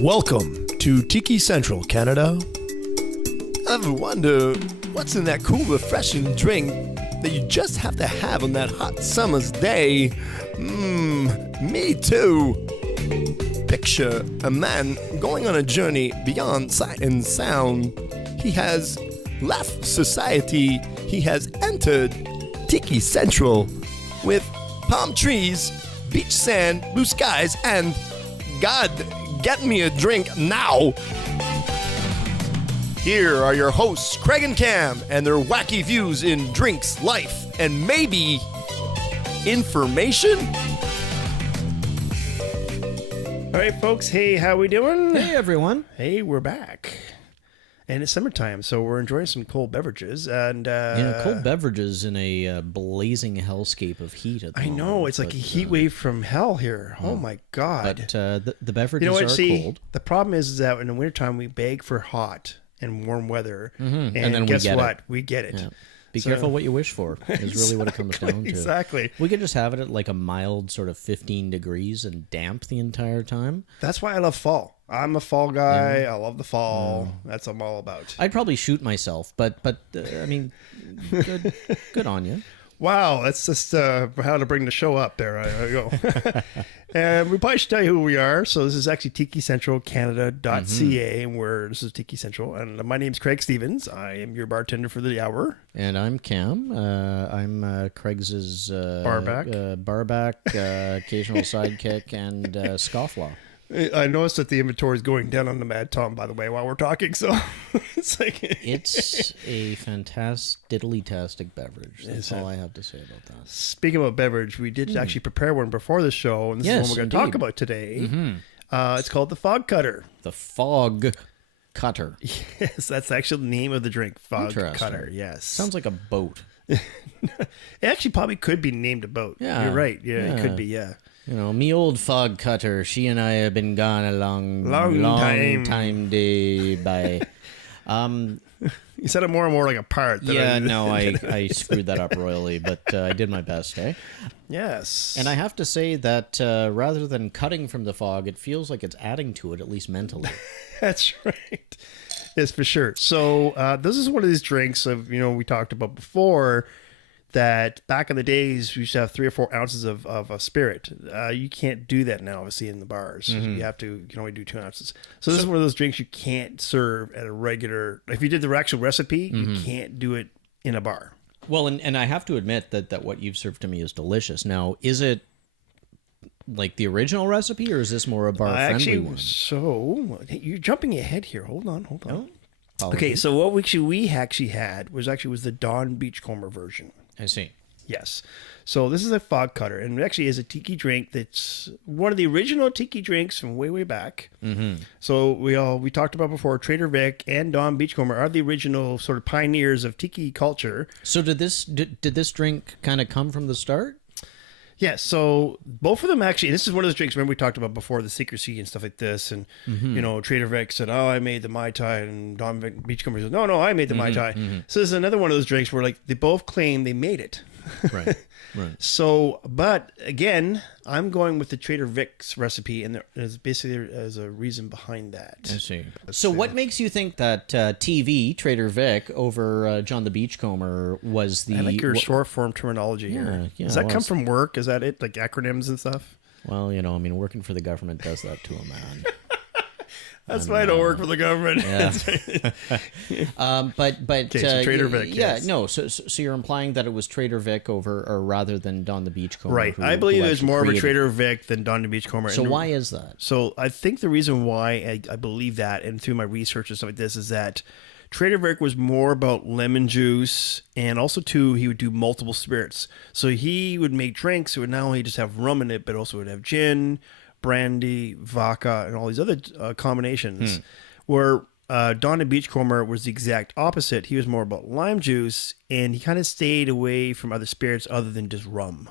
Welcome to Tiki Central, Canada. Ever wonder what's in that cool, refreshing drink that you just have to have on that hot summer's day? Me too. Picture a man going on a journey beyond sight and sound. He has left society. He has entered Tiki Central with palm trees, beach sand, blue skies, and God, get me a drink now. Here are your hosts, Craig and Cam, and their wacky views in drinks, life, and maybe information. All right, folks. Hey, how we doing? Hey, everyone. Hey, we're back. And it's summertime, so we're enjoying some cold beverages. And cold beverages in a blazing hellscape of heat at the moment. I know, it's like a heat wave from hell here. Oh my God. But the beverages are cold. The problem is that in the wintertime, we beg for hot and warm weather. Mm-hmm. And then guess what? We get it. Yeah. Be careful what you wish for is really what it comes down to. Exactly. We could just have it at like a mild sort of 15 degrees and damp the entire time. That's why I love fall. I'm a fall guy. I love the fall. That's what I'm all about. I'd probably shoot myself, but I mean, good on you. Wow, that's just how to bring the show up there. I go. And we probably should tell you who we are. So this is actually TikiCentralCanada.ca, and this is Tiki Central. And my name's Craig Stevens. I am your bartender for the hour. And I'm Cam. I'm Craig's barback, occasional sidekick, and scofflaw. I noticed that the inventory is going down on the Mad Tom, by the way, while we're talking. So it's like it's a fantastic beverage. That's all I have to say about that. Speaking about beverage, we did actually prepare one before the show, and this is what we're going to talk about today. Mm-hmm. It's called the Fogcutter. The Fogcutter. Yes, that's actually the name of the drink. Fogcutter. Yes. Sounds like a boat. It actually probably could be named a boat. Yeah. You're right. Yeah, it could be. Yeah. You know, me old Fogcutter, she and I have been gone a long time day by. You said it more and more like a part. Yeah, no, I screwed that up royally, but I did my best, eh? Yes. And I have to say that rather than cutting from the fog, it feels like it's adding to it, at least mentally. That's right. Yes, for sure. So this is one of these drinks we talked about before, that back in the days we used to have 3 or 4 ounces of a spirit. You can't do that now, obviously, in the bars. Mm-hmm. You can only do 2 ounces. So this is one of those drinks you can't serve at a regular. If you did the actual recipe, you can't do it in a bar. Well, and I have to admit that what you've served to me is delicious. Now, is it like the original recipe, or is this more a bar-friendly one? So you're jumping ahead here. Hold on. Oh, okay, so what we actually had was the Dawn Beachcomber version. I see. Yes. So this is a Fogcutter, and it actually is a tiki drink that's one of the original tiki drinks from way back. Mm-hmm. So we talked about before, Trader Vic and Dawn Beachcomber are the original sort of pioneers of tiki culture. So did this drink kind of come from the start? Yeah, so both of them actually, this is one of those drinks, remember we talked about before, the secrecy and stuff like this, and, Trader Vic said, I made the Mai Tai, and Don Beachcomber said, no, I made the Mai Tai. Mm-hmm. So this is another one of those drinks where, they both claim they made it. Right. So, but again, I'm going with the Trader Vic's recipe, and there's a reason behind that. I see. So what makes you think that TV, Trader Vic, over John the Beachcomber was the... I like your short form terminology here. Yeah, does that come from work? Is that it? Like acronyms and stuff? Well, working for the government does that to a man. That's why I don't work for the government. Yeah. But so Trader Vic. Yeah, yes. no. So you're implying that it was Trader Vic or rather than Don the Beachcomber. Right. I believe there's more of a Trader Vic than Don the Beachcomber. So why is that? So I think the reason why I believe that, and through my research and stuff like this, is that Trader Vic was more about lemon juice, and also too, he would do multiple spirits. So he would make drinks that would not only just have rum in it, but also would have gin, brandy, vodka, and all these other combinations. Where Don the Beachcomber was the exact opposite. He was more about lime juice, and he kind of stayed away from other spirits other than just rum.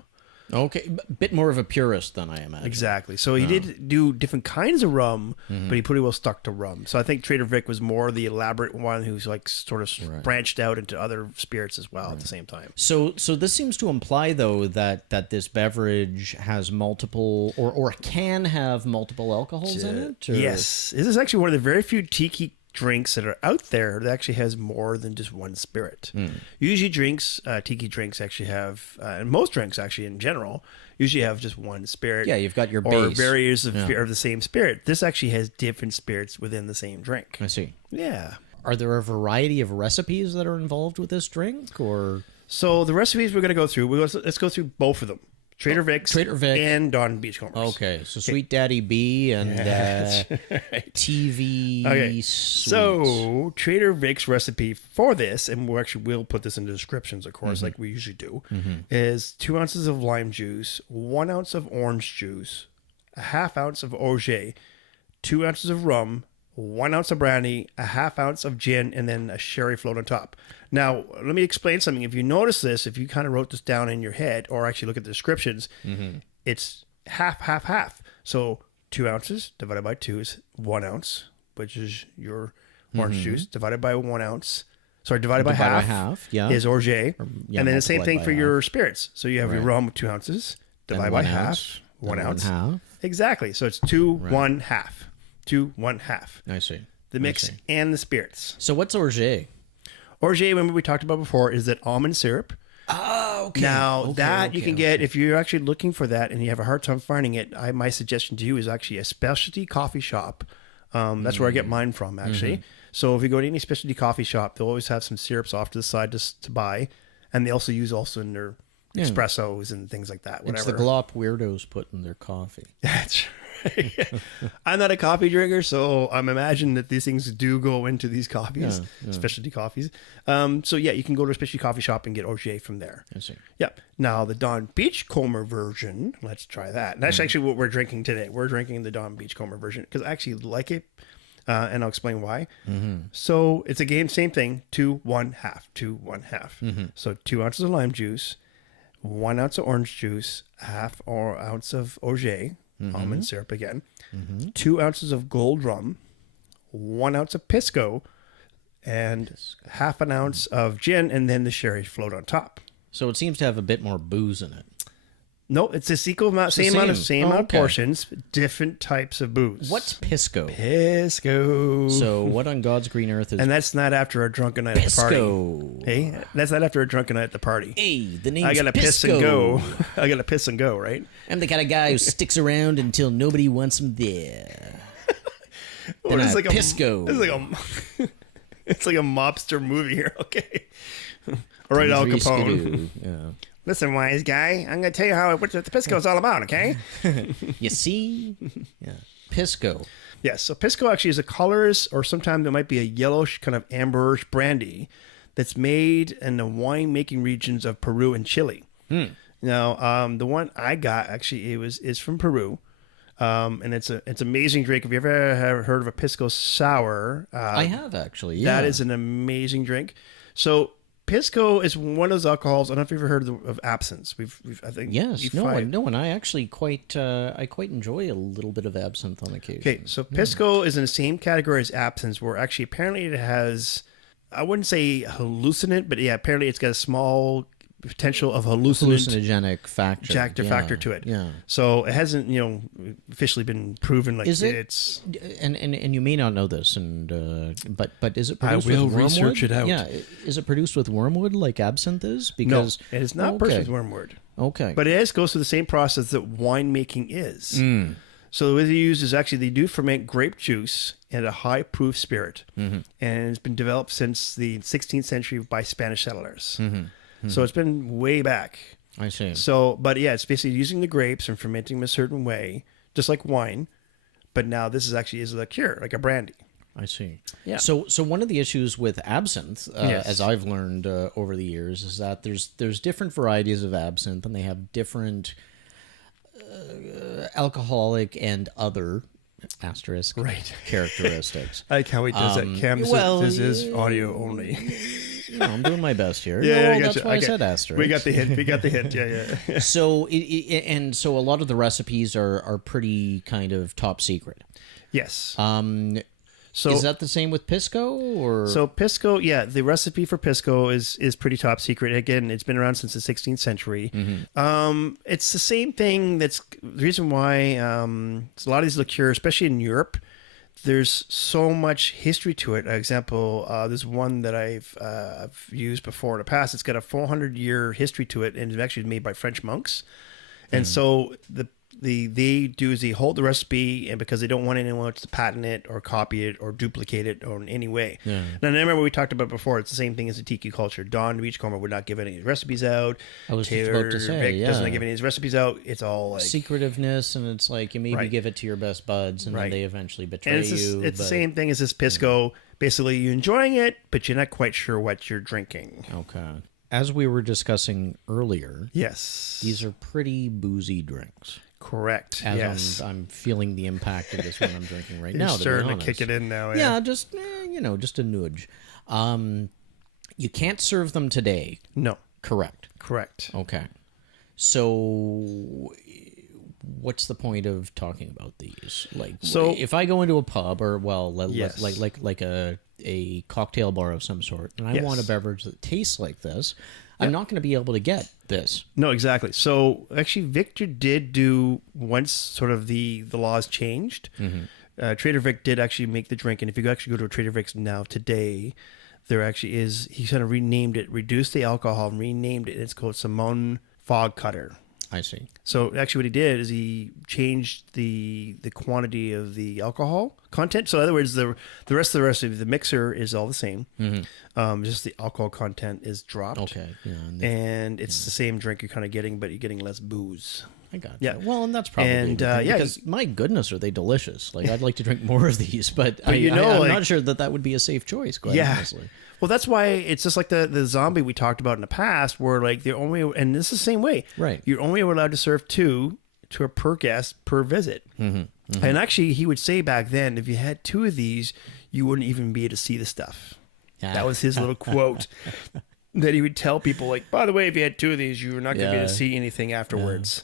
Okay, a bit more of a purist than I imagine. Exactly. So he did do different kinds of rum, but he pretty well stuck to rum. So I think Trader Vic was more the elaborate one who's like sort of branched out into other spirits as well at the same time. So this seems to imply though that this beverage has multiple or can have multiple alcohols in it? Or? Yes. This is actually one of the very few tiki drinks that are out there that actually has more than just one spirit. Usually tiki drinks actually have, and most drinks actually in general, usually have just one spirit. Yeah, you've got your or base. various of the same spirit. This actually has different spirits within the same drink. I see. Yeah. Are there a variety of recipes that are involved with this drink, or? So the recipes we're going to go through, let's go through both of them. Trader Vic's and Don Beachcombers. Okay, so Sweet Daddy B and right. TV. Okay, Sweets. so Trader Vic's recipe for this, and we'll put this in the descriptions, of course, like we usually do, is 2 ounces of lime juice, 1 ounce of orange juice, a half ounce of orgeat, 2 ounces of rum, 1 ounce of brandy, a half ounce of gin, and then a sherry float on top. Now, let me explain something. If you notice this, if you kind of wrote this down in your head, or actually look at the descriptions, it's half, half, half. So 2 ounces divided by 2 is 1 ounce, which is your orange juice, divided by 1 ounce. Sorry, divided by half is orgeat. And then the same thing for your spirits. So you have your rum, 2 ounces, divided by half, 1 ounce. Exactly. So it's 2, 1, half. 2, 1, half. I see. The mix and the spirits. So what's orgeat? Orgeat, remember we talked about before, is that almond syrup. Oh, okay. Now, you can get, if you're actually looking for that and you have a hard time finding it, my suggestion to you is actually a specialty coffee shop. That's where I get mine from, actually. So if you go to any specialty coffee shop, they'll always have some syrups off to the side to buy. And they also use in their espressos and things like that. Whatever. It's the glop weirdos put in their coffee. That's right. I'm not a coffee drinker, so I'm imagining that these things do go into these coffees, specialty coffees. So yeah, you can go to a specialty coffee shop and get orgeat from there. I see. Yeah. Now the Don Beachcomber version, let's try that. And that's actually what we're drinking today. We're drinking the Don Beachcomber version because I actually like it, and I'll explain why. So it's same thing. 2, 1, half. 2, 1, half. So 2 ounces of lime juice, 1 ounce of orange juice, half or ounce of orgeat. Almond syrup again, 2 ounces of gold rum, 1 ounce of Pisco, and half an ounce of gin, and then the sherry float on top. So it seems to have a bit more booze in it. No, it's a same amount of portions, different types of booze. What's Pisco? Pisco. So what on God's green earth is... And that's not after a drunken night Pisco. at the party. Hey, that's not after a drunken night at the party. Hey, the name's I gotta Pisco. piss and go. I gotta piss and go, right? I'm the kind of guy who sticks around until nobody wants him there. It's like Pisco. It's like a mobster movie here, okay? All right, Al Capone. Yeah. Listen, wise guy, I'm going to tell you what the Pisco is all about, okay? You see? Yeah. Pisco. Yes, so Pisco actually is a colorless, or sometimes it might be a yellowish, kind of amberish brandy that's made in the wine-making regions of Peru and Chile. Now, the one I got, actually, is from Peru, and it's amazing drink. Have you ever heard of a Pisco sour? I have, actually, yeah. That is an amazing drink. So... Pisco is one of those alcohols. I don't know if you've ever heard of absinthe. I think. Yes, no, and I actually quite enjoy a little bit of absinthe on occasion. Okay, so Pisco is in the same category as absinthe, where actually apparently it has, I wouldn't say hallucinant, but yeah, apparently it's got a small potential of hallucinogenic factor to it. Yeah. So it hasn't, officially been proven. Like is it? It's and you may not know this, but is it produced I will with wormwood? research it out. Yeah. Is it produced with wormwood like absinthe is? Because no, it is not produced with wormwood. Okay. But it goes through the same process that winemaking is. So what they use is actually they do ferment grape juice in a high proof spirit, and it's been developed since the 16th century by Spanish settlers. So it's been way back. I see. So, but yeah, it's basically using the grapes and fermenting them a certain way, just like wine. But now this is actually a cure, like a brandy. I see. Yeah. So one of the issues with absinthe, Yes. as I've learned over the years, is that there's different varieties of absinthe, and they have different alcoholic and other asterisk characteristics. I like how he does that. Cam, this is audio only. I'm doing my best here. Yeah, well, I that's gotcha. why I Okay. said asterisk. We got the hint. Yeah. So so a lot of the recipes are pretty kind of top secret. Yes. So is that the same with Pisco or? So Pisco, yeah, the recipe for Pisco is pretty top secret. Again, it's been around since the 16th century. It's the same thing. That's the reason why a lot of these liqueurs, especially in Europe, there's so much history to it. Example, there's one that I've used before in the past. It's got a 400-year history to it, and it's actually made by French monks. And so they do is they hold the recipe, and because they don't want anyone else to patent it or copy it or duplicate it or in any way. Yeah. Now, I remember we talked about before, it's the same thing as the Tiki culture. Don, the Beachcomber, would not give any of his recipes out. I was Taylor, just about to say, Vic doesn't give any of his recipes out. It's all like secretiveness, and it's like you maybe give it to your best buds, and then they eventually betray you. It's the same thing as this Pisco. Basically, you're enjoying it, but you're not quite sure what you're drinking. Okay. As we were discussing earlier, yes, these are pretty boozy drinks. Correct. As yes, I'm feeling the impact of this one I'm drinking right now. You're starting to kick it in now. Yeah, just just a nudge. You can't serve them today. No. Correct. Okay. So, what's the point of talking about these? Like, so if I go into a pub or like a cocktail bar of some sort, and I want a beverage that tastes like this, I'm not going to be able to get this. No, exactly. So actually, Victor did do once sort of the laws changed. Trader Vic did actually make the drink, and if you actually go to a Trader Vic's now today, there actually is, he kind of renamed it, reduced the alcohol, and renamed it. It's called Simone Fogcutter. I see. So actually what he did is he changed the quantity of the alcohol content. So in other words, the rest of the recipe, the mixer is all the same. Just the alcohol content is dropped. Okay. Yeah. And it's the same drink you're kind of getting, but you're getting less booze. I got you. Yeah. Well, and that's probably because my goodness, are they delicious? Like I'd like to drink more of these, but I'm not sure that would be a safe choice. Quite honestly. Well, that's why it's just like the zombie we talked about in the past, where like they're only, and this is the same way, right? You're only allowed to serve two to a per guest per visit. And actually, he would say back then, if you had two of these, you wouldn't even be able to see the stuff. That was his little quote that he would tell people, like, by the way, if you had two of these, you were not going to be able to see anything afterwards.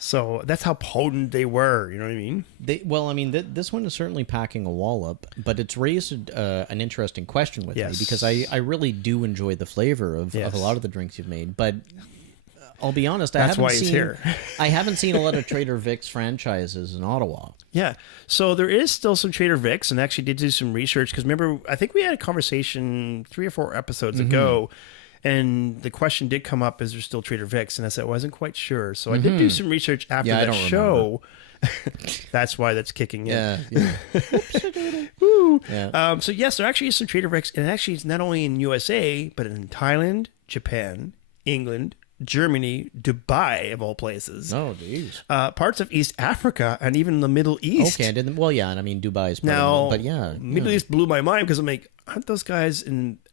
So that's how potent they were. You know what I mean? This one is certainly packing a wallop, but it's raised an interesting question with me because I really do enjoy the flavor of a lot of the drinks you've made. But I'll be honest, I haven't seen a lot of Trader Vic's franchises in Ottawa. Yeah. So there is still some Trader Vic's, and actually did do some research because remember, I think we had a conversation 3 or 4 episodes ago. And the question did come up, is there still Trader Vic's? And I said, I wasn't quite sure. So I did do some research after that show. That's why that's kicking in. Woo. So yes, there actually is some Trader Vic's. And actually it's not only in USA, but in Thailand, Japan, England, Germany, Dubai, of all places. Oh, geez. Parts of East Africa and even the Middle East. Okay, and I mean, Dubai is part of it, but Middle East blew my mind because I'm like, aren't those guys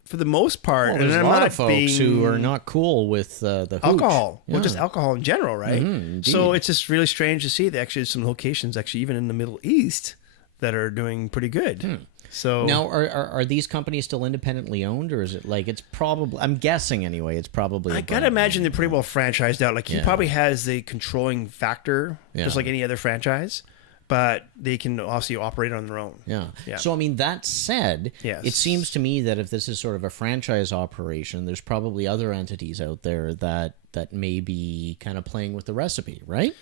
for the most part, well, there's a lot of folks who are not cool with the hooch. Alcohol. Well, just alcohol in general, right? So it's just really strange to see that actually some locations, actually even in the Middle East, that are doing pretty good. So now, are these companies still independently owned, or is it like it's probably? I'm guessing anyway. It's probably. I gotta imagine they're pretty well franchised out. Like he probably has the controlling factor, just like any other franchise. But they can also operate on their own. Yeah. So, I mean, that said, it seems to me that if this is sort of a franchise operation, there's probably other entities out there that may be kind of playing with the recipe, right?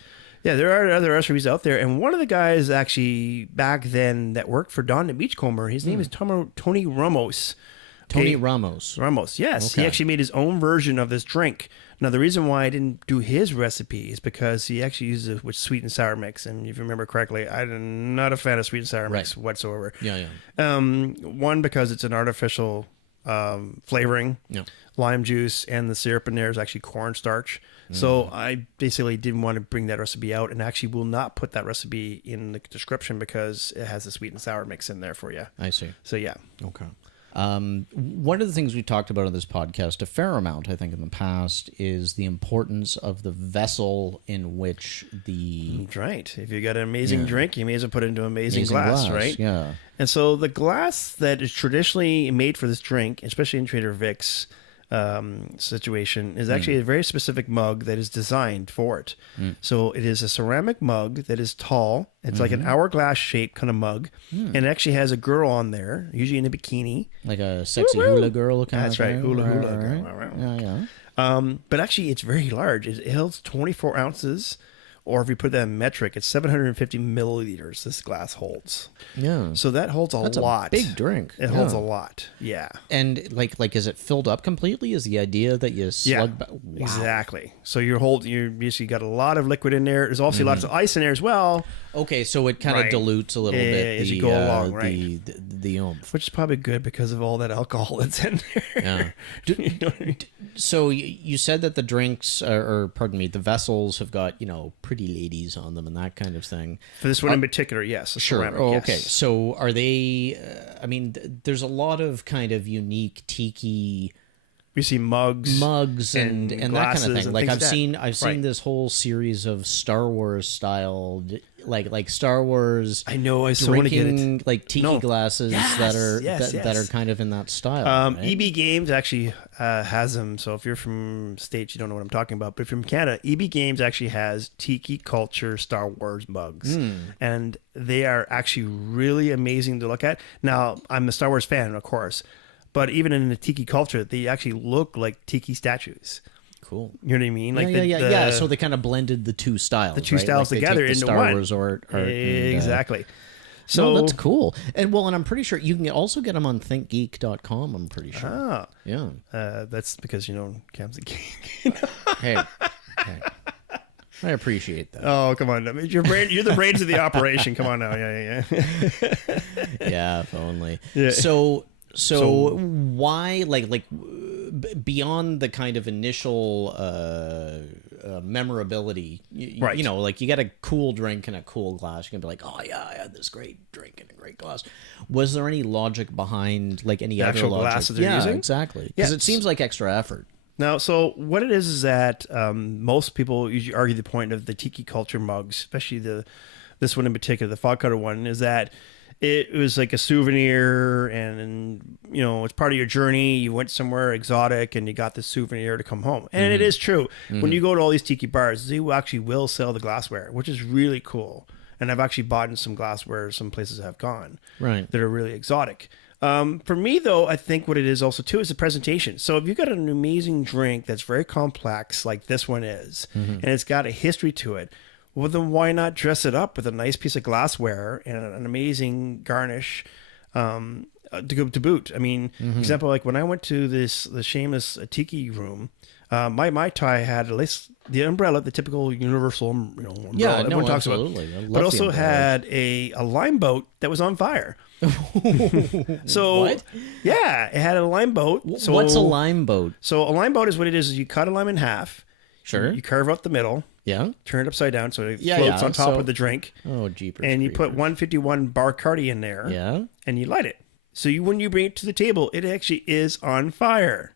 Yeah, there are other recipes out there. And one of the guys actually back then that worked for Don the Beachcomber, his name is Tony Ramos. Tony Ramos. Ramos, yes. Okay. He actually made his own version of this drink. Now, the reason why I didn't do his recipe is because he actually uses it with sweet and sour mix. And if you remember correctly, I'm not a fan of sweet and sour mix whatsoever. One, because it's an artificial flavoring. Lime juice and the syrup in there is actually cornstarch. So I basically didn't want to bring that recipe out and actually will not put that recipe in the description because it has the sweet and sour mix in there for you. I see. So, yeah. Okay. One of the things we talked about on this podcast a fair amount, I think, in the past, is the importance of the vessel in which the... That's right. If you got an amazing drink, you may as well put it into amazing glass, right? Yeah. And so the glass that is traditionally made for this drink, especially in Trader Vic's situation, is actually a very specific mug that is designed for it. So it is a ceramic mug that is tall. It's like an hourglass shaped kind of mug, and it actually has a girl on there, usually in a bikini, like a sexy hula girl kind That's of right, thing. hula girl. Yeah. But actually, it's very large. It holds 24 ounces. Or if you put that in metric, it's 750 milliliters this glass holds. Yeah. So that holds a lot. That's a big drink. It holds a lot. Yeah. And like, is it filled up completely? Is the idea that you slug? Wow. Exactly. So you basically got a lot of liquid in there. There's also lots of ice in there as well. Okay, so it kind of dilutes a little bit as you go along, right? The oomph, which is probably good because of all that alcohol that's in there. Yeah. So you said that the drinks, or pardon me, the vessels have got pretty ladies on them and that kind of thing. For this one in particular, yes. Sure. Ceramic, okay. So are they? There's a lot of kind of unique tiki. We see mugs and that kind of thing. Like I've seen this whole series of Star Wars styled, like Star Wars. I know. I still want to get it. Like tiki glasses that are kind of in that style. Right? EB Games actually has them. So if you're from States, you don't know what I'm talking about. But if you're from Canada, EB Games actually has tiki culture Star Wars mugs, and they are actually really amazing to look at. Now, I'm a Star Wars fan, of course. But even in the tiki culture, they actually look like tiki statues. Cool. You know what I mean? Like yeah. So they kind of blended the two styles. The two styles together into Star one. Wars art. Exactly. So that's cool. And I'm pretty sure you can also get them on thinkgeek.com. I'm pretty sure. Ah. Yeah. That's because Cam's a geek. Hey. I appreciate that. Oh, come on. You're the brains of the operation. Come on now. Yeah. Yeah, if only. Yeah. So why, like beyond the kind of initial memorability, right? Like you get a cool drink in a cool glass, you can be like, oh yeah, I had this great drink in a great glass. Was there any logic behind like any other logic? Glasses they're using? Exactly. Because it seems like extra effort. Now, so what it is that most people usually argue the point of the tiki culture mugs, especially this one in particular, the Fogcutter one, is that it was like a souvenir, and it's part of your journey. You went somewhere exotic, and you got this souvenir to come home. And it is true. When you go to all these tiki bars, they actually will sell the glassware, which is really cool. And I've actually bought in some glassware some places have gone, right, that are really exotic. For me, though, I think what it is also too is the presentation. So if you've got an amazing drink that's very complex, like this one is, and it's got a history to it, well, then why not dress it up with a nice piece of glassware and an amazing garnish to boot? I mean, for example, like when I went to the Shameless Tiki room, my Mai Tai had at least the umbrella, the typical universal umbrella. Yeah, everyone talks absolutely. about, but also had a lime boat that was on fire. So what? Yeah, it had a lime boat. So, what's a lime boat? So a lime boat is what it is you cut a lime in half. Sure. You carve out the middle. Yeah. Turn it upside down so it floats on top of the drink. Oh, jeepers. And you put 151 Bacardi in there. Yeah. And you light it. So when you bring it to the table, it actually is on fire.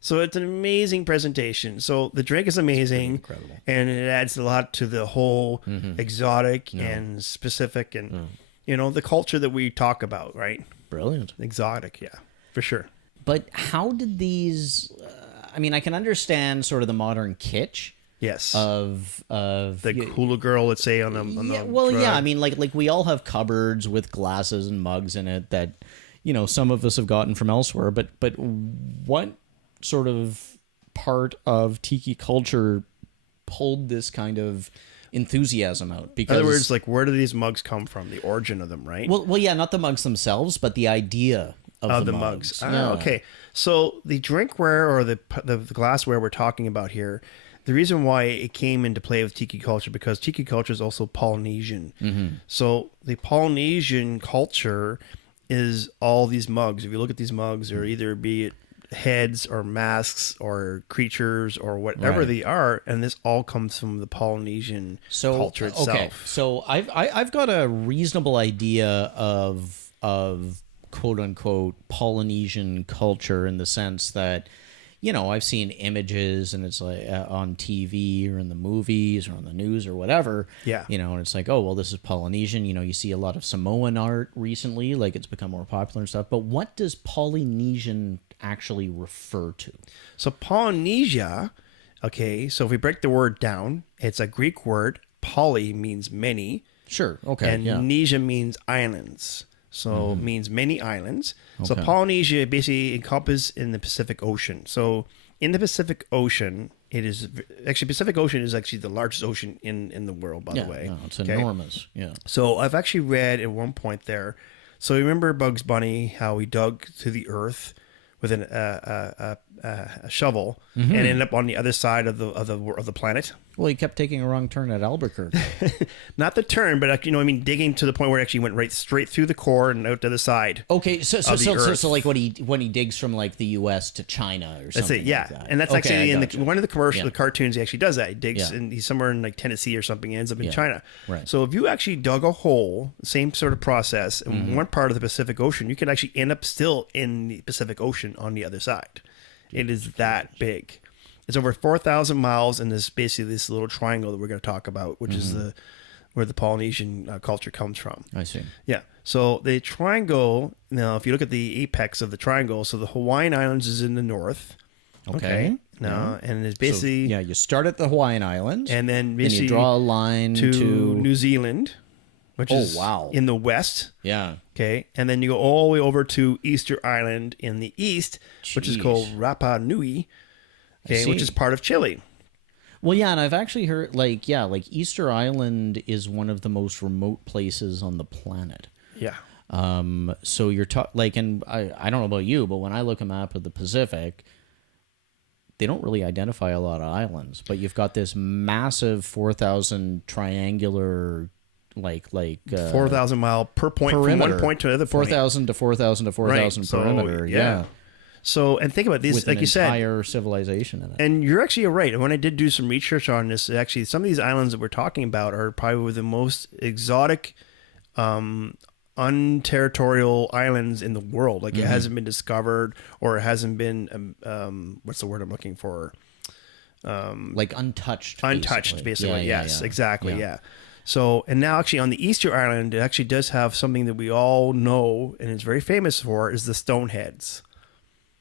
So it's an amazing presentation. So the drink is amazing. Incredible. And it adds a lot to the whole exotic and specific and, the culture that we talk about, right? Brilliant. Exotic, yeah, for sure. But how did these... I can understand sort of the modern kitsch. Yes. Of the hula girl, let's say, on the like we all have cupboards with glasses and mugs in it that, some of us have gotten from elsewhere. But what sort of part of tiki culture pulled this kind of enthusiasm out? Because, in other words, like, where do these mugs come from? The origin of them, right? Well, yeah, not the mugs themselves, but the idea of the mugs. Yeah. Okay. So the drinkware or the glassware we're talking about here, the reason why it came into play with tiki culture, because tiki culture is also Polynesian. So the Polynesian culture is all these mugs. If you look at these mugs, or either be it heads or masks or creatures or whatever they are, and this all comes from the Polynesian culture itself. Okay, so I've got a reasonable idea of quote unquote Polynesian culture in the sense that, you know, I've seen images and it's like on TV or in the movies or on the news or whatever. Yeah. You know, and it's like, oh, well, this is Polynesian. You know, you see a lot of Samoan art recently, like it's become more popular and stuff. But what does Polynesian actually refer to? So Polynesia, okay, so if we break the word down, it's a Greek word. Poly means many. Sure. Okay. And Nesia means islands. So it means many islands. Okay. So Polynesia basically encompasses in the Pacific Ocean. So in the Pacific Ocean, it is actually Pacific Ocean is actually the largest ocean in the world, by the way. Yeah, it's enormous. Yeah. So I've actually read at one point there. So remember Bugs Bunny, how he dug to the earth with a shovel and ended up on the other side of the planet. Well, he kept taking a wrong turn at Albuquerque. Not the turn, but you know, I mean, digging to the point where it actually went right straight through the core and out to the side. Okay, so like when he digs from like the U.S. to China or something. That's it, yeah. Like that. And that's actually in one of the commercial the cartoons. He actually does that. He digs and he's somewhere in like Tennessee or something. He ends up in China. Right. So if you actually dug a hole, same sort of process in one part of the Pacific Ocean, you can actually end up still in the Pacific Ocean on the other side. It is that big. It's over 4,000 miles, and there's basically this little triangle that we're going to talk about, which is where the Polynesian culture comes from. I see. Yeah. So the triangle, now, if you look at the apex of the triangle, so the Hawaiian Islands is in the north. Okay. Now, and it's basically... So, you start at the Hawaiian Islands, and then basically you draw a line to New Zealand, which is in the west. Yeah. Okay. And then you go all the way over to Easter Island in the east, which is called Rapa Nui. Okay, which is part of Chile. Well, yeah, and I've actually heard, like Easter Island is one of the most remote places on the planet. Yeah. So you're and I don't know about you, but when I look at a map of the Pacific, they don't really identify a lot of islands, but you've got this massive 4,000 triangular, 4,000 mile per point perimeter. From one point to another point. 4,000 to 4,000 to 4,000 perimeter. Yeah. So, and think about these, like you said, entire civilization in it. And you're actually right. And when I did do some research on this, actually, some of these islands that we're talking about are probably the most exotic, unterritorial islands in the world. Like it hasn't been discovered, or it hasn't been, what's the word I'm looking for? Like untouched. Untouched, basically. Yes, exactly. Yeah. So, and now actually on the Easter Island, it actually does have something that we all know and is very famous for, is the stoneheads.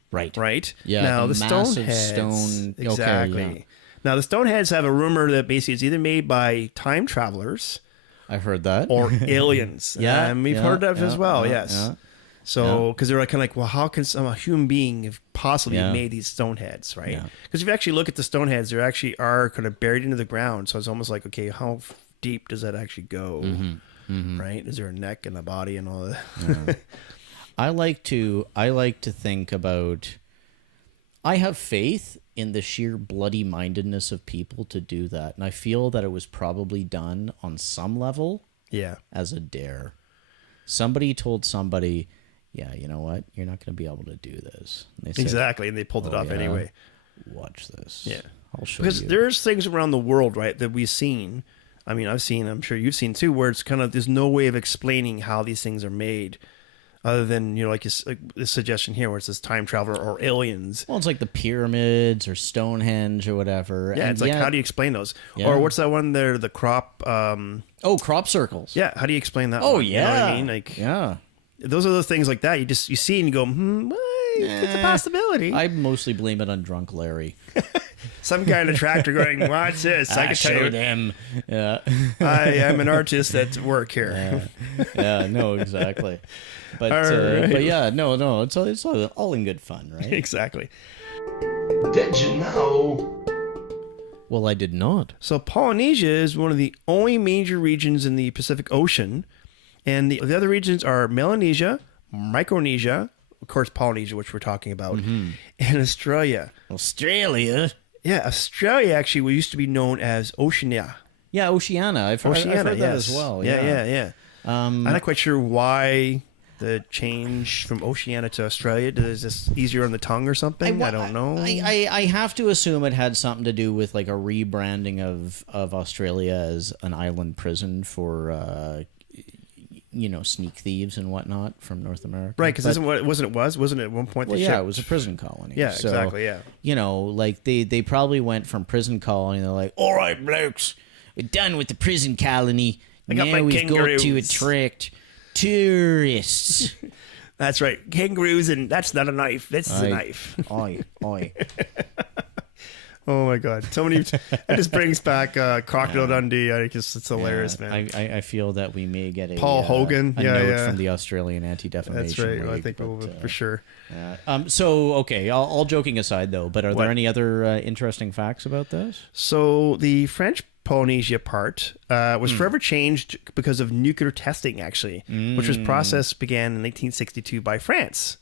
Right. Yeah. Now the stoneheads. Exactly. Okay, yeah. Now the stoneheads have a rumor that basically it's either made by time travelers. I've heard that. Or aliens. And we've heard that as well. Yes. Yeah. So, because they're kind of like, well, how can a human being have possibly made these stoneheads, right? Because if you actually look at the stoneheads, they actually are kind of buried into the ground. So it's almost like, okay, how deep does that actually go? Right? Is there a neck and a body and all that? I like to think about, I have faith in the sheer bloody mindedness of people to do that. And I feel that it was probably done on some level as a dare. Somebody told somebody, yeah, you know what? You're not going to be able to do this. And they said, exactly. And they pulled it off anyway. Watch this. Yeah. I'll show because you. There's things around the world, right, that we've seen. I mean, I've seen, I'm sure you've seen too, where it's kind of, there's no way of explaining how these things are made. Other than, you know, like this suggestion here where it says time traveler or aliens. Well, it's like the pyramids or Stonehenge or whatever. Yeah, and it's like, how do you explain those? Yeah. Or what's that one there, the crop... crop circles. Yeah, how do you explain that one? Yeah. You know what I mean? Like, those are the things like that. You see and you go, it's a possibility. I mostly blame it on drunk Larry. Some guy in a tractor going, watch this. I can tell you. Them. Yeah. I am an artist at work here. No, exactly. But but yeah, no, it's all in good fun, right? Exactly. Did you know? Well, I did not. So Polynesia is one of the only major regions in the Pacific Ocean, and the other regions are Melanesia, Micronesia, of course Polynesia, which we're talking about, and Australia. Australia? Yeah, Australia actually used to be known as Oceania. Yeah, Oceania. I've heard that as well. Yeah. I'm not quite sure why the change from Oceania to Australia. Is this easier on the tongue or something? I don't know. I have to assume it had something to do with like a rebranding of Australia as an island prison for sneak thieves and whatnot from North America. Right, because wasn't it at one point? Well, it was a prison colony. Yeah, so, exactly. Yeah, like they probably went from prison colony. They're like, all right, blokes, we're done with the prison colony. Now we've got to attract tourists. That's right, kangaroos, and that's not a knife. This is a knife. Oi. Oh my God! So many. That just brings back Crocodile Dundee. I guess it's hilarious, man. I feel that we may get Paul Hogan. A note from the Australian Anti-Defamation That's right. League, I think for sure. So okay, all joking aside though, but are there any other interesting facts about this? So the French Polynesia part was forever changed because of nuclear testing, actually, which was began in 1962 by France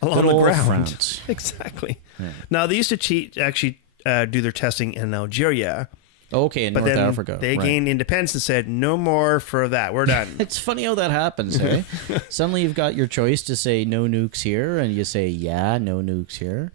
along the ground. France. Exactly. Yeah. Now they used to do their testing in Algeria. Okay, in North Africa. They gained independence and said, no more for that. We're done. It's funny how that happens, eh? Suddenly you've got your choice to say no nukes here, and you say, yeah, no nukes here.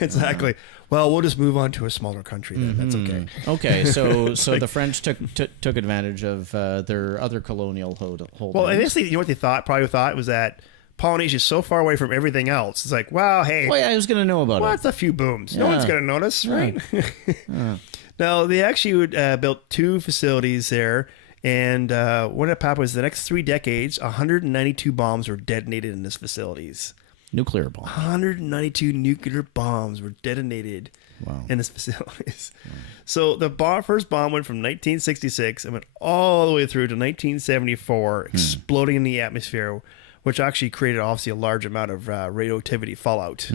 Exactly. Well, we'll just move on to a smaller country then. That's okay. Okay, so the French took advantage of their other colonial holdings. Well, initially, you know what they probably thought was that Polynesia is so far away from everything else. It's like, wow, hey. Well, I was going to know about it. Well, it's a few booms. No one's going to notice, right? Now, they actually built 2 facilities there. And what happened was the next 3 decades, 192 bombs were detonated in these facilities. Nuclear bombs. 192 nuclear bombs were detonated in these facilities. Wow. So the first bomb went from 1966 and went all the way through to 1974, exploding in the atmosphere, which actually created obviously a large amount of radioactivity fallout.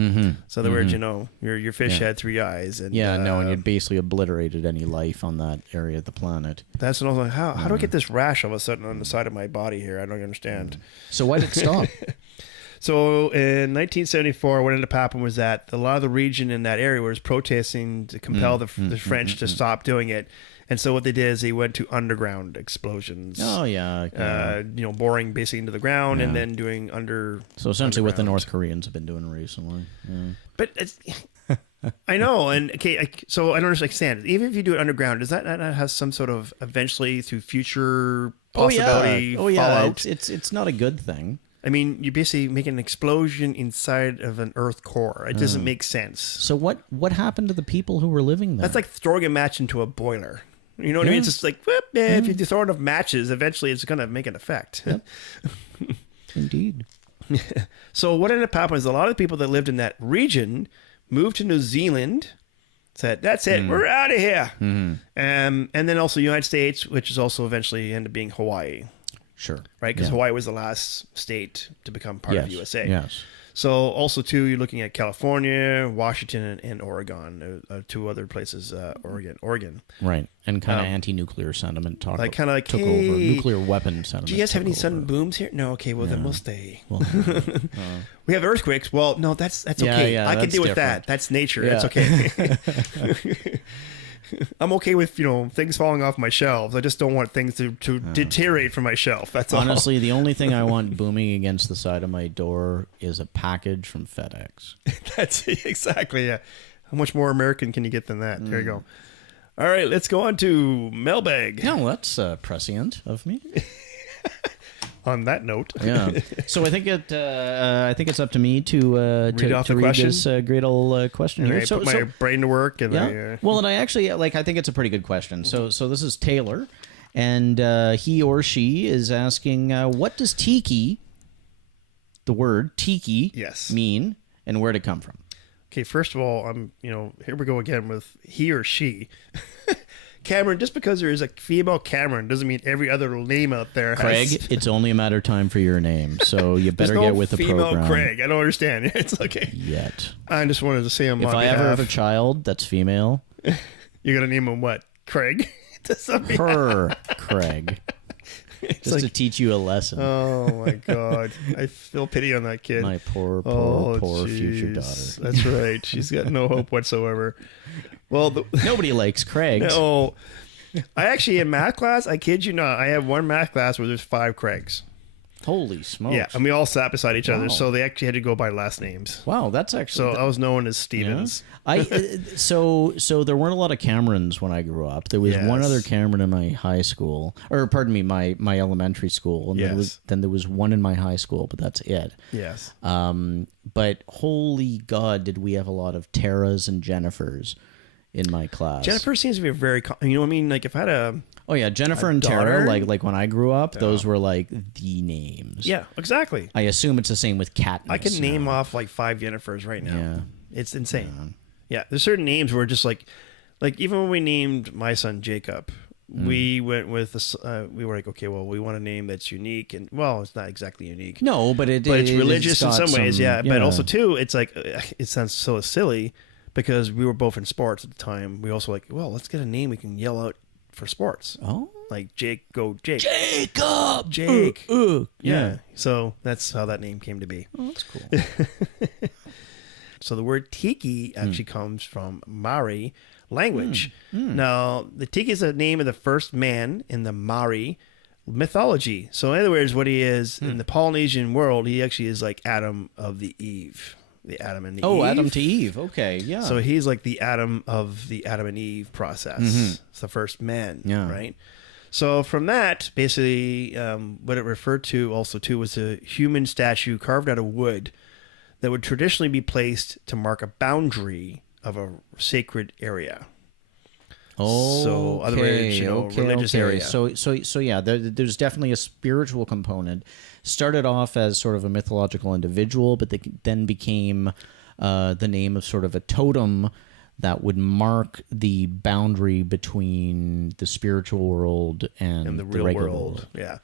So the words, your fish had 3 eyes. And, and you basically obliterated any life on that area of the planet. That's what I was like, how do I get this rash all of a sudden on the side of my body here? I don't understand. So why did it stop? So in 1974, what ended up happening was that a lot of the region in that area was protesting to compel the French to stop doing it. And so what they did is they went to underground explosions. Oh, yeah. Boring basically into the ground and then doing So essentially what the North Koreans have been doing recently. Yeah. But it's, I know. And okay, so I don't understand. Even if you do it underground, does that not have some sort of eventually through future possibility fallout? It's not a good thing. I mean, you're basically making an explosion inside of an Earth core. It doesn't make sense. So what happened to the people who were living there? That's like throwing a match into a boiler. You know what I mean? It's just like, if you throw enough matches, eventually it's going to make an effect. Yep. Indeed. So what ended up happening is a lot of the people that lived in that region moved to New Zealand, said, that's it, we're out of here. And then also the United States, which is also eventually ended up being Hawaii. Sure. Right? Because Hawaii was the last state to become part of the USA. Yes. So also, too, you're looking at California, Washington, and Oregon, 2 other places, Oregon. Right. And kind of anti-nuclear sentiment took over. Hey, nuclear weapon sentiment. Do you guys have any sudden booms here? No, okay, well, then we'll stay. We have earthquakes. Well, no, that's okay. I can deal with that. That's nature. That's okay. I'm okay with, things falling off my shelves. I just don't want things to deteriorate from my shelf. That's all. Honestly, the only thing I want booming against the side of my door is a package from FedEx. That's exactly, yeah. How much more American can you get than that? There you go. All right, let's go on to mailbag. No, that's prescient of me. On that note, So I think it's up to me to read this great old question here. So put my brain to work, and and I actually I think it's a pretty good question. So this is Taylor, and he or she is asking, what does Tiki, the word Tiki, mean, and where did it come from? Okay, first of all, here we go again with he or she. Cameron, just because there is a female Cameron doesn't mean every other name out there has... Craig, it's only a matter of time for your name, so you better get with the program. Female Craig, I don't understand. It's okay. Yet. I just wanted to say him on behalf. If I ever have a child that's female... You're going to name him what? Craig? Her Craig. Just to teach you a lesson. Oh, my God. I feel pity on that kid. My poor future daughter. That's right. She's got no hope whatsoever. Well, nobody likes Craigs. No. I actually, in math class, I kid you not, I have one math class where there's 5 Craigs. Holy smokes! Yeah, and we all sat beside each other, so they actually had to go by last names. Wow, that's actually. So I was known as Stevens. Yeah. So there weren't a lot of Camerons when I grew up. There was one other Cameron in my high school, or pardon me, my elementary school, and then there was one in my high school, but that's it. Yes. But holy God, did we have a lot of Taras and Jennifers in my class? Jennifer seems to be a very, you know what I mean? Like if I had a... Oh yeah, Jennifer and Tara, like when I grew up, those were like the names. Yeah, exactly. I assume it's the same with Katniss. I can name off like 5 Jennifers right now. Yeah. It's insane. Yeah, there's certain names where just like even when we named my son Jacob, we went with we were like, okay, well, we want a name that's unique, and well, it's not exactly unique. No, but it's religious in some ways, yeah. But also too, it's like it sounds so silly because we were both in sports at the time. We also like, well, let's get a name we can yell out for sports. Oh, like Jake, go Jake, Jacob, Jake. Yeah. So that's how that name came to be. Oh, that's cool. So the word Tiki actually comes from Maori language. Now, the Tiki is the name of the first man in the Maori mythology. So in other words, what he is in the Polynesian world, he actually is like Adam of the Eve. The Adam and the Eve. Oh, Adam to Eve. Okay, yeah. So he's like the Adam of the Adam and Eve process. It's the first man, right? So from that, basically, what it referred to also too was a human statue carved out of wood that would traditionally be placed to mark a boundary of a sacred area. Oh, so other words, religious area. So yeah, there's definitely a spiritual component. Started off as sort of a mythological individual, but they then became the name of sort of a totem that would mark the boundary between the spiritual world and the real regular world. Yeah.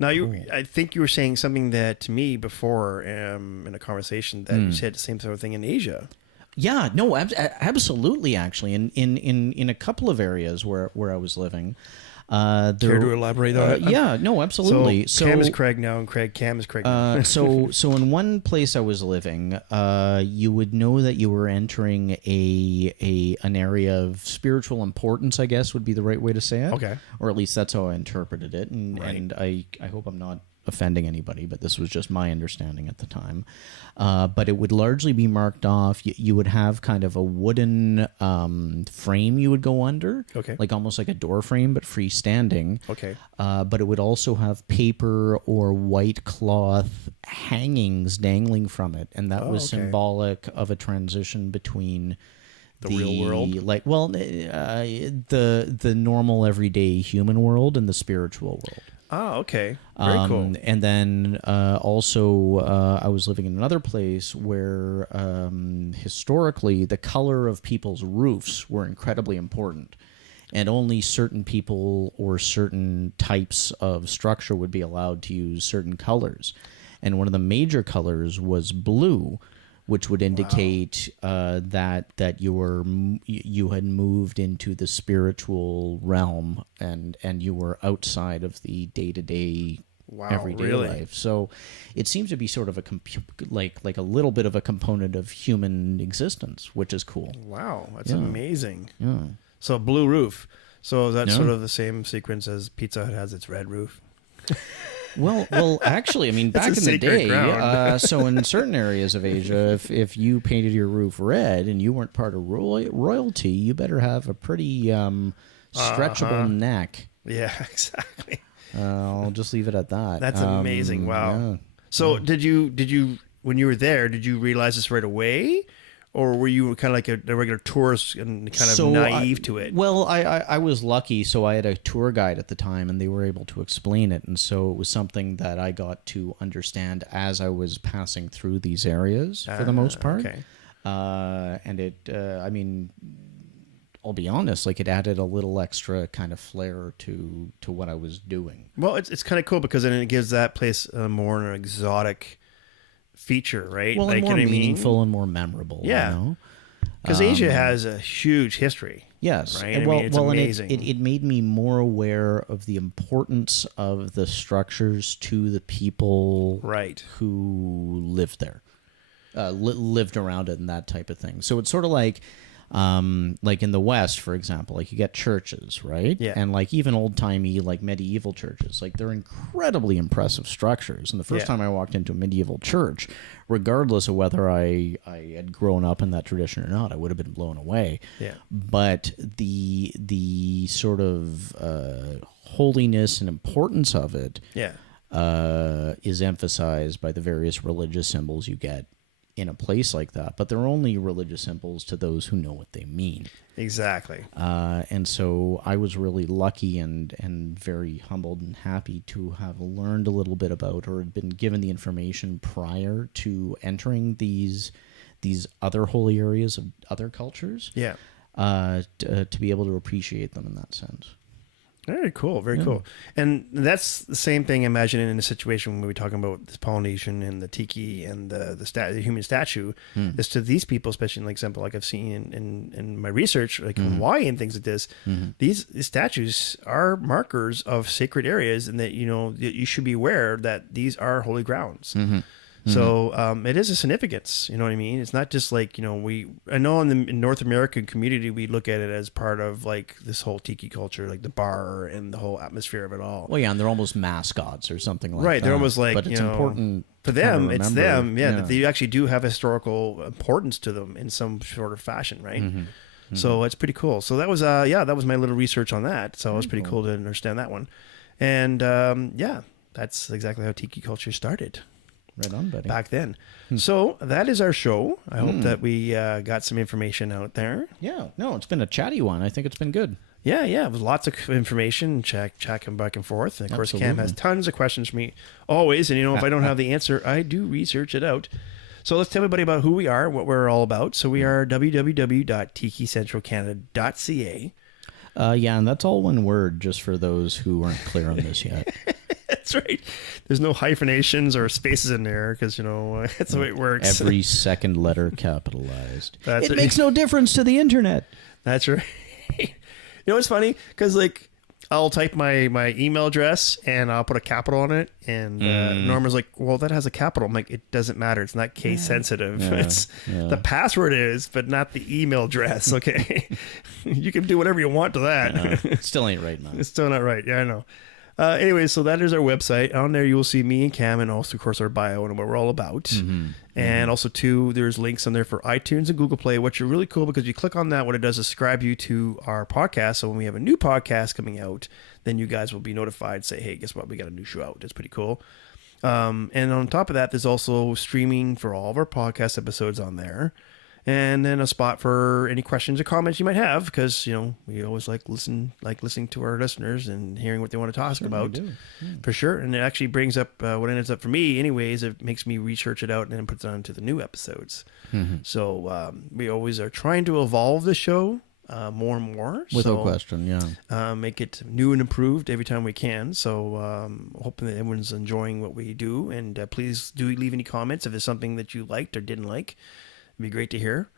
Now, I think you were saying something that to me before in a conversation that you said the same sort of thing in Asia. Yeah, no, absolutely. Actually, in a couple of areas where I was living, care to elaborate on it? Yeah, no, absolutely. So Cam is Craig now, and Cam is Craig now. so in one place I was living, you would know that you were entering an area of spiritual importance, I guess would be the right way to say it. Okay. Or at least that's how I interpreted it, and I hope I'm not offending anybody, but this was just my understanding at the time. But it would largely be marked off. You would have kind of a wooden frame you would go under, like almost like a door frame, but freestanding. Okay. But it would also have paper or white cloth hangings dangling from it, and that was symbolic of a transition between the real world, the normal everyday human world and the spiritual world. Oh, okay. Very cool. And then also I was living in another place where historically the color of people's roofs were incredibly important. And only certain people or certain types of structure would be allowed to use certain colors. And one of the major colors was blue, which would indicate that you had moved into the spiritual realm and you were outside of the day-to-day everyday life. So it seems to be sort of a like a little bit of a component of human existence, which is cool. Wow, that's amazing. Yeah. So blue roof. So is that sort of the same sequence as Pizza Hut has its red roof? Well, actually, I mean, back in the day, so in certain areas of Asia, if you painted your roof red and you weren't part of royalty, you better have a pretty stretchable neck. Yeah, exactly. I'll just leave it at that. That's amazing. Wow. Yeah. So did you when you were there, did you realize this right away? Or were you kind of like a regular tourist and kind of naive to it? Well, I was lucky. So I had a tour guide at the time, and they were able to explain it. And so it was something that I got to understand as I was passing through these areas for the most part. Okay. And it, I mean, I'll be honest, like it added a little extra kind of flair to what I was doing. Well, it's kind of cool because then it gives that place more an exotic feature, right? Well, like, and more meaningful and more memorable. Yeah. You know? Because Asia has a huge history. Yes. Right? Well, it's amazing. And it made me more aware of the importance of the structures to the people who lived there, lived around it and that type of thing. So it's sort of like, Like in the West, for example, like you get churches, right? Yeah. And like even old-timey, like medieval churches, like they're incredibly impressive structures. And the first time I walked into a medieval church, regardless of whether I had grown up in that tradition or not, I would have been blown away. Yeah. But the sort of holiness and importance of it is emphasized by the various religious symbols you get in a place like that, but they're only religious symbols to those who know what they mean. Exactly. And so I was really lucky and very humbled and happy to have learned a little bit about, or had been given the information prior to entering these other holy areas of other cultures. Yeah. To be able to appreciate them in that sense. Very cool. Very cool. And that's the same thing, imagine in a situation when we were talking about this Polynesian and the Tiki and the human statue, is to these people, especially like example, like I've seen in my research, like in Hawaii and things like this, these statues are markers of sacred areas, and that, you know, you should be aware that these are holy grounds. So it is a significance, you know what I mean? It's not just like, you know, I know in the North American community, we look at it as part of like this whole Tiki culture, like the bar and the whole atmosphere of it all. Well, yeah, and they're almost mascots or something like that. Right, they're almost like, but it's important for them, it's them, that they actually do have historical importance to them in some sort of fashion, right? So it's pretty cool. So that was, that was my little research on that. So it was pretty cool to understand that one. And that's exactly how Tiki culture started. Right on, buddy. Back then. So that is our show. I hope that we got some information out there. Yeah. No, it's been a chatty one. I think it's been good. Yeah. It was lots of information, checking back and forth. And of course, Cam has tons of questions for me always. And, you know, if I don't have the answer, I do research it out. So let's tell everybody about who we are, what we're all about. So we are www.tikicentralcanada.ca. And that's all one word, just for those who aren't clear on this yet. That's right. There's no hyphenations or spaces in there because, you know, that's the way it works. Every second letter capitalized. It makes no difference to the internet. That's right. You know what's funny? Because, like, I'll type my email address and I'll put a capital on it. And Norma's like, well, that has a capital. I'm like, it doesn't matter. It's not case sensitive. The password is, but not the email address. Okay. You can do whatever you want to that. It still ain't right, man. It's still not right. Yeah, I know. Anyway, so that is our website. On there, you will see me and Cam, and also, of course, our bio and what we're all about. And also, too, there's links on there for iTunes and Google Play, which are really cool because you click on that. What it does is subscribe you to our podcast. So when we have a new podcast coming out, then you guys will be notified. Say, hey, guess what? We got a new show out. It's pretty cool. And on top of that, there's also streaming for all of our podcast episodes on there. And then a spot for any questions or comments you might have, because, you know, we always like listening to our listeners and hearing what they want to talk about. For sure. And it actually brings up what it ends up for me anyways. It makes me research it out and then puts it onto the new episodes. So we always are trying to evolve the show more and more. Without question, yeah. Make it new and improved every time we can. So hoping that everyone's enjoying what we do. And please do leave any comments if there's something that you liked or didn't like. It'd be great to hear.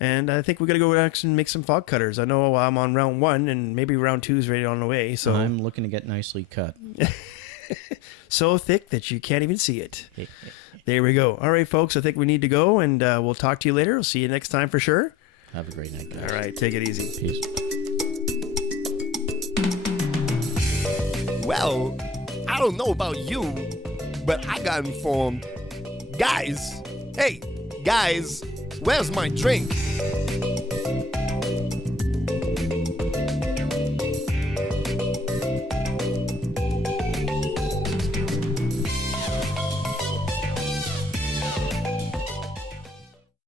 And I think we got to go and make some fog cutters. I know I'm on round 1 and maybe round 2 is ready on the way. So I'm looking to get nicely cut. So thick that you can't even see it. There we go. All right, folks, I think we need to go, and we'll talk to you later. We'll see you next time for sure. Have a great night, guys. All right, take it easy. Peace. Well, I don't know about you, but I got informed. Guys, hey, guys, where's my drink?